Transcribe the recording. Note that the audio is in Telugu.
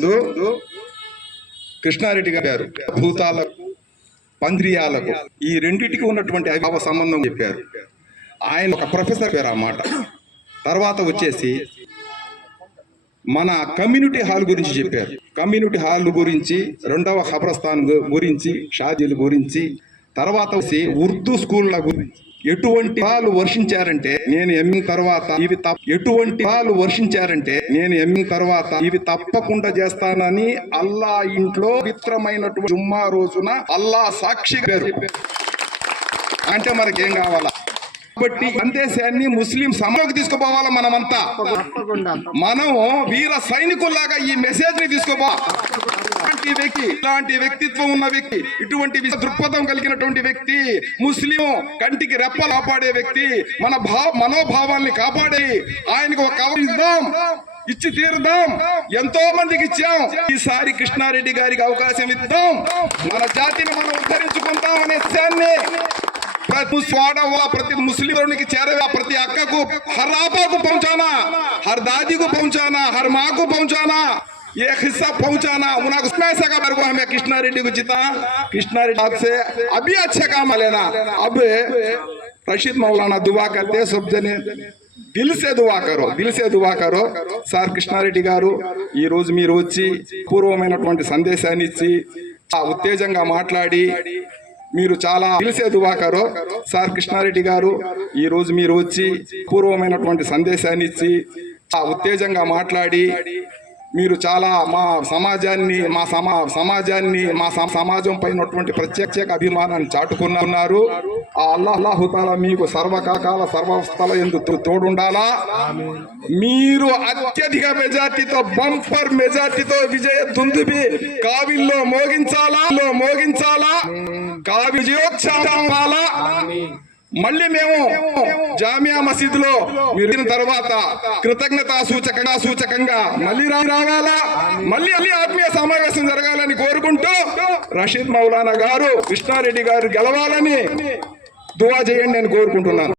ముందు కృష్ణారెడ్డి గారు భూతాలకు పంద్రియాలకు ఈ రెండింటికి ఉన్నటువంటి అవిభావ సంబంధం చెప్పారు. ఆయన ఒక ప్రొఫెసర్ పేరు అన్నమాట తర్వాత వచ్చేసి మన కమ్యూనిటీ హాల్ గురించి చెప్పారు. కమ్యూనిటీ హాల్ గురించి రెండవ ఖబరస్థాన్ గురించి షాజీల గురించి తర్వాత వచ్చి ఉర్దూ స్కూళ్ళ గురించి. ఎటువంటి వాళ్ళు వర్షించారంటే నేను ఎమ్మిన తర్వాత ఇవి తప్ప ఎటువంటి వాళ్ళు వర్షించారంటే నేను ఎమ్మిన తర్వాత ఇవి తప్పకుండా చేస్తానని అల్లా ఇంట్లో పవిత్రమైనటువంటి జుమ్మా రోజున అల్లా సాక్షి గారు అంటే మనకేం కావాలా? కాబట్టి సందేశాన్ని ముస్లిం సమాజకు తీసుకుపోవాలా మనమంతా? మనం వీర సైనికుల్లాగా ఈ మెసేజ్ని తీసుకోబో ఇలాంటి వ్యక్తి ఇలాంటి వ్యక్తిత్వం ఉన్న వ్యక్తి ఇటువంటి దృక్పథం కలిగినటువంటి వ్యక్తి ముస్లిం కంటికి రెప్పలు కాపాడే వ్యక్తి మన భావ మనోభావాల్ని కాపాడి ఆయనకు ఒక అవకాశం ఇచ్చి తీరుదాం ఎంతో మందికి ఇచ్చాం ఈసారి కృష్ణారెడ్డి గారికి అవకాశం ఇద్దాం మన జాతిని మనం ఉద్ధరించుకుంటాం అనే విషయాన్ని ప్రతి స్వాడవ ప్రతి ముస్లింకి చేరవా ప్రతి అక్కకు హర్ ఆపాకు పంచానా హర్ దాదికు పంచానా హర్ మాకు పంచానా पहुंचाना हर माँ को पहुंचाना ये हिस्सा पहुंचाना उन्हें उसमें ऐसा का को हमें कृष्णा रेड्डी को जीता कृष्णा रेड्डी हाथ से अभी अच्छा काम लेना अब रशीद मौलाना दुआ करते हैं सब जने దిల్ సే దువా కరో దిల్ సే దువా కరో సార్ కృష్ణారెడ్డి గారు ఈ రోజు మీరు వచ్చి పూర్వమైనటువంటి సందేశాన్ని ఇచ్చి ఆ ఉత్తేజంగా మాట్లాడి మీరు చాలా పిలిసే దువాకారు సార్ కృష్ణారెడ్డి గారు ఈ రోజు మీరు వచ్చి పూర్వమైనటువంటి సందేశాన్ని ఇచ్చి ఆ ఉత్తేజంగా మాట్లాడి మీరు చాలా మా సమాజాన్ని మా సమా సమాజాన్ని మా సమ- సమాజం పైన ప్రత్యేక అభిమానాన్ని చాటుకున్నారు. ఆ అల్లా అల్లాహుతాల మీకు సర్వకాల సర్వస్థల ఎందుకు తోడుండాలా? మీరు అత్యధిక మెజార్టీతో బంపర్ మెజార్టీతో విజయ దుందుబి కావిల్లో మోగించాలా? మోగించాలా? కావి విజయోత్సవం కావాలా? మళ్ళీ మేము జామియా మసీదులో మీరు తర్వాత కృతజ్ఞతా సూచకంగా సూచకంగా మళ్ళీ రా- రావాలా మళ్ళీ మళ్ళీ ఆత్మీయ సమావేశం జరగాలని కోరుకుంటూ రషీద్ మౌలానా గారు కృష్ణారెడ్డి గారు గెలవాలని దువా చేయండి అని కోరుకుంటున్నాను.